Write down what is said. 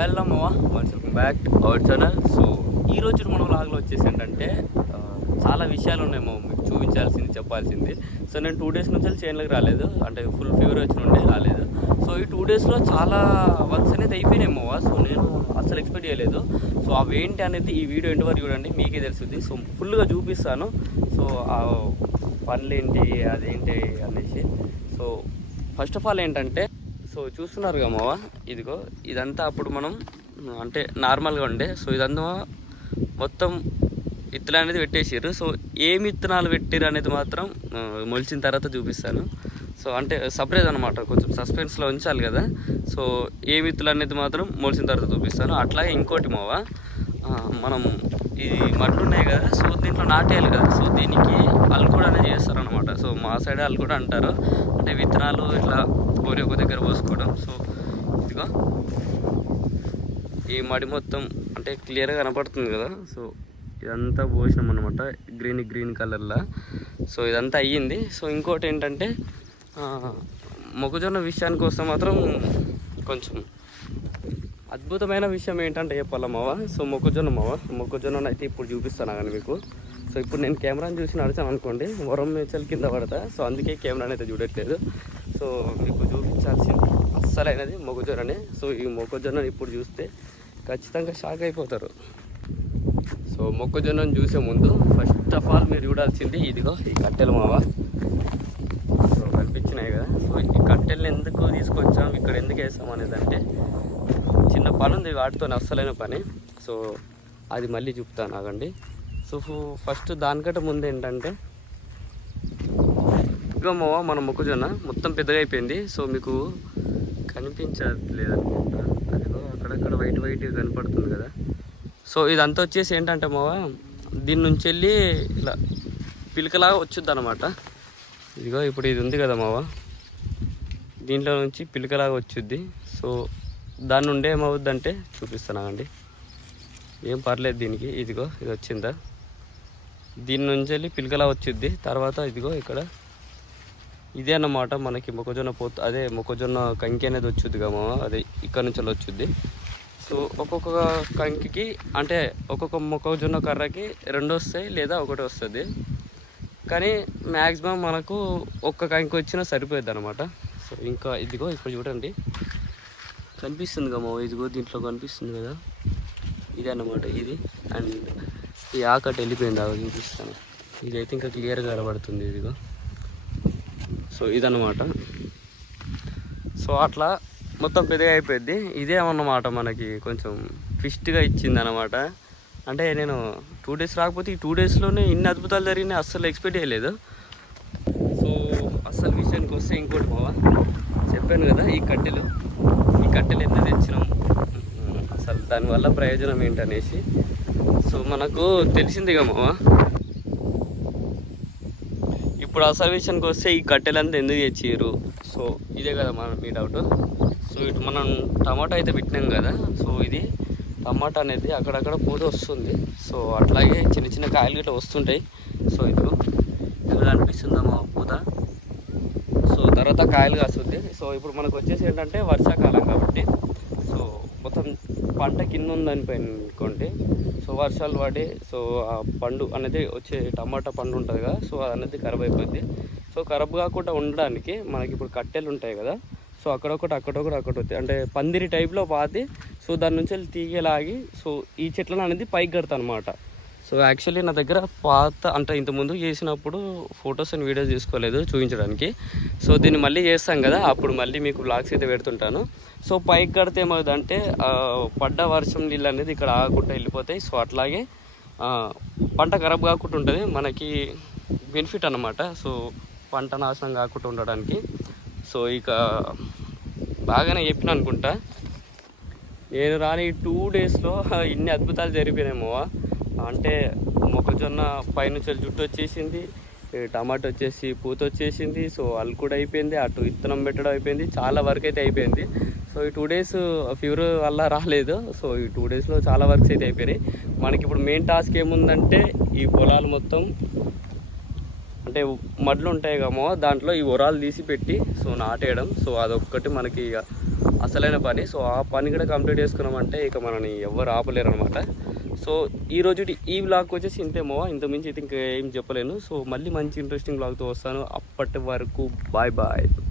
Hello మావా, welcome back our channel. So ఈ రోజు మన వ్లాగ్లో వచ్చేసి ఏంటంటే చాలా విషయాలు ఉన్నాయి మావ, మీకు చూపించాల్సింది చెప్పాల్సింది. సో నేను 2 days నుంచి చేనులకు రాలేదు, అంటే ఫుల్ ఫీవర్ వచ్చి ఉండే రాలేదు. సో ఈ 2 daysలో చాలా వర్క్స్ అనేది అయిపోయినాయి మావా. సో నేను అసలు ఎక్స్పెక్ట్ చేయలేదు. సో అవేంటి అనేది ఈ వీడియో ఎండ్ వరకు చూడండి, మీకే తెలుస్తుంది. సో ఫుల్గా చూపిస్తాను. సో ఆ పనులేంటి అదేంటి అనేసి. సో ఫస్ట్ ఆఫ్ ఆల్ ఏంటంటే, సో చూస్తున్నారుగా మావా, ఇదిగో ఇదంతా అప్పుడు మనం అంటే నార్మల్గా ఉండే. సో ఇదంతా మొత్తం విత్తనాలు అనేది పెట్టేసారు. సో ఏమి విత్తనాలు పెట్టారు అనేది మాత్రం మొలిచిన తర్వాత చూపిస్తాను. సో అంటే సర్ప్రైజ్ అనమాట, కొంచెం సస్పెన్స్లో ఉంచాలి కదా. సో ఏ విత్తులు అనేది మాత్రం మొలిచిన తర్వాత చూపిస్తాను. అట్లాగే ఇంకోటి మావా, మనం ఈ మడ్లు ఉన్నాయి కదా, సో దీంట్లో నాటేయాలి కదా. సో దీనికి అల్లుకూడ అనేది చేస్తారనమాట. సో మా సైడ్ అల్లుకూడ అంటారు, అంటే విత్తనాలు ఇట్లా కోరి ఒక దగ్గర పోసుకోవడం. సో ఇదిగో ఈ మడి మొత్తం అంటే క్లియర్గా కనపడుతుంది కదా. సో ఇదంతా పోసినాం అనమాట, గ్రీన్ కలర్లో. సో ఇదంతా అయ్యింది. సో ఇంకోటి ఏంటంటే, మొక్కజొన్న విషయానికి వస్తే మాత్రం కొంచెం అద్భుతమైన విషయం ఏంటంటే చెప్పాలా మావా. సో మొక్కజొన్న అయితే ఇప్పుడు చూపిస్తాను కానీ మీకు. సో ఇప్పుడు నేను కెమెరాని చూసి నడిచాను అనుకోండి, వరం మేచల్ కింద పడతా. సో అందుకే కెమెరాని అయితే చూడట్లేదు. సో మీకు చూపించాల్సింది అస్సలైనది మొక్కజొన్ననే. సో ఈ మొక్కజొన్నని ఇప్పుడు చూస్తే ఖచ్చితంగా షాక్ అయిపోతారు. సో మొక్కజొన్నను చూసే ముందు ఫస్ట్ ఆఫ్ ఆల్ మీరు చూడాల్సింది ఇదిగో ఈ కట్టెలు మావా. సో కనిపించినాయి కదా. సో ఈ కట్టెలను ఎందుకు తీసుకొచ్చాం, ఇక్కడ ఎందుకు వేసాం అనేది అంటే చిన్న పని ఉంది వాటితో, అస్సలైన పని. సో అది మళ్ళీ చెప్తాను ఆగండి. సో ఫస్ట్ దానికంటే ముందు ఏంటంటే, ఇదిగో మావా మన మొక్కజొన్న మొత్తం పెద్దగా అయిపోయింది. సో మీకు కనిపించట్లేదు అనుకుంటా, అదిగో అక్కడక్కడ వైట్ కనపడుతుంది కదా. సో ఇదంతా వచ్చేసి ఏంటంటే మావా, దీని నుంచి వెళ్ళి ఇలా పిలకలాగా వచ్చుద్ది అనమాట. ఇదిగో ఇప్పుడు ఇది ఉంది కదా మావా, దీంట్లో నుంచి పిలకలాగా వచ్చుద్ది. సో దాని నుండి ఏమవుద్దంటే చూపిస్తానండి, ఏం పర్లేదు దీనికి. ఇదిగో ఇది వచ్చిందా, దీని నుంచి వెళ్ళి పిలకలా వచ్చుద్ది. తర్వాత ఇదిగో ఇక్కడ ఇదే అన్నమాట మనకి మొక్కజొన్న అదే మొక్కజొన్న కంకి అనేది వచ్చుద్ది కదా, అదే ఇక్కడ నుంచి వచ్చుద్ది. సో ఒక్కొక్క కంకికి అంటే ఒక్కొక్క మొక్కజొన్న కర్రకి 2 వస్తాయి లేదా 1 వస్తుంది. కానీ మ్యాక్సిమం మనకు ఒక్క కంకి వచ్చినా సరిపోద్ది అనమాట. సో ఇంకా ఇదిగో ఇప్పుడు చూడండి కనిపిస్తుంది కదా, ఇదిగో దీంట్లో కనిపిస్తుంది కదా, ఇది అన్నమాట ఇది. అండ్ ఈ ఆకటి వెళ్ళిపోయింది, అవి చూపిస్తాను. ఇదైతే ఇంకా క్లియర్గా కనబడుతుంది, ఇదిగో. సో ఇదన్నమాట. సో అట్లా మొత్తం పెద్దగా అయిపోయింది. ఇదేమన్నమాట మనకి కొంచెం ట్విస్ట్గా ఇచ్చింది అనమాట. అంటే నేను 2 days రాకపోతే ఈ 2 daysలోనే ఇన్ని అద్భుతాలు జరిగినాయి, అస్సలు ఎక్స్పెక్ట్ చేయలేదు. సో అసలు విషయానికి వస్తే ఇంకోటి మావా, చెప్పాను కదా ఈ కట్టెలు ఎంత తెచ్చినాం, అసలు దానివల్ల ప్రయోజనం ఏంటనేసి. సో మనకు తెలిసిందిగా మావా, ఇప్పుడు అసలు విషయానికి వస్తే ఈ కట్టెలంతా ఎందుకు తెచ్చారు. సో ఇదే కదా మీ డౌట్. సో ఇటు మనం టమాటా అయితే పెట్టినాం కదా. సో ఇది టమాటా అనేది అక్కడక్కడ పూత వస్తుంది. సో అట్లాగే చిన్న కాయలు గిట్లా వస్తుంటాయి. సో ఇదిగో ఇక్కడ కనిపిస్తుందా మా పూత. సో తర్వాత కాయలు కాస్తుంది. సో ఇప్పుడు మనకు వచ్చేసి ఏంటంటే వర్షాకాలం కాబట్టి, సో మొత్తం పంట కింద ఉందనిపోయింది అనుకోండి. సో వర్షాలు పడి సో ఆ పండు అనేది వచ్చే టమాటా పండు ఉంటుంది కదా, సో అది అనేది ఖరాబ్ అయిపోద్ది. సో ఖరాబ్ కాకుండా ఉండడానికి మనకి ఇప్పుడు కట్టెలు ఉంటాయి కదా, సో అక్కడొకటి అంటే పందిరి టైప్లో పాతి, సో దాని నుంచి వెళ్ళి తీగలాగి సో ఈ చెట్లను అనేది పైకి కడతాను అనమాట. సో యాక్చువల్లీ నా దగ్గర పాత అంటే ఇంతకుముందు చేసినప్పుడు ఫొటోస్ అండ్ వీడియోస్ తీసుకోలేదు చూపించడానికి. సో దీన్ని మళ్ళీ చేస్తాం కదా, అప్పుడు మళ్ళీ మీకు బ్లాగ్స్ అయితే పెడుతుంటాను. సో పైకి కడితే ఏమవుతుందంటే పడ్డ వర్షం నీళ్ళు అనేది ఇక్కడ ఆగకుండా వెళ్ళిపోతాయి. సో అట్లాగే పంట ఖరాబ్ కాకుండా ఉంటుంది, మనకి బెనిఫిట్ అన్నమాట. సో పంట నాశనం కాకుండా ఉండడానికి. సో ఇక బాగానే చెప్పిన అనుకుంటా. నేను రాని 2 daysలో ఇన్ని అద్భుతాలు జరిగిపోయినాయేమో. అంటే మొక్కజొన్న పైనుంచి జుట్టు వచ్చేసింది, టమాటో వచ్చేసి పూత వచ్చేసింది. సో అల్లు కూడా అయిపోయింది, అటు విత్తనం పెట్టడం అయిపోయింది, చాలా వర్క్ అయితే అయిపోయింది. సో ఈ 2 days ఫీవర్ వల్ల రాలేదు. సో ఈ 2 daysలో చాలా వర్క్స్ అయితే అయిపోయినాయి. మనకి ఇప్పుడు మెయిన్ టాస్క్ ఏముందంటే, ఈ పొలాలు మొత్తం అంటే మడ్లు ఉంటాయి కమో, దాంట్లో ఈ ఒరాలు తీసి పెట్టి సో నాటేయడం. సో అదొక్కటి మనకి అసలైన పని. సో ఆ పని కూడా కంప్లీట్ చేసుకున్నామంటే ఇక మనని ఎవరు ఆపలేరు అనమాట. సో ఈరోజు ఈ వ్లాగ్ వచ్చేసి ఇంతేమో, ఇంతకుమించి అయితే ఇంకా ఏం చెప్పలేను. సో మళ్ళీ మంచి ఇంట్రెస్టింగ్ వ్లాగ్తో వస్తాను. అప్పటి వరకు బాయ్ బాయ్.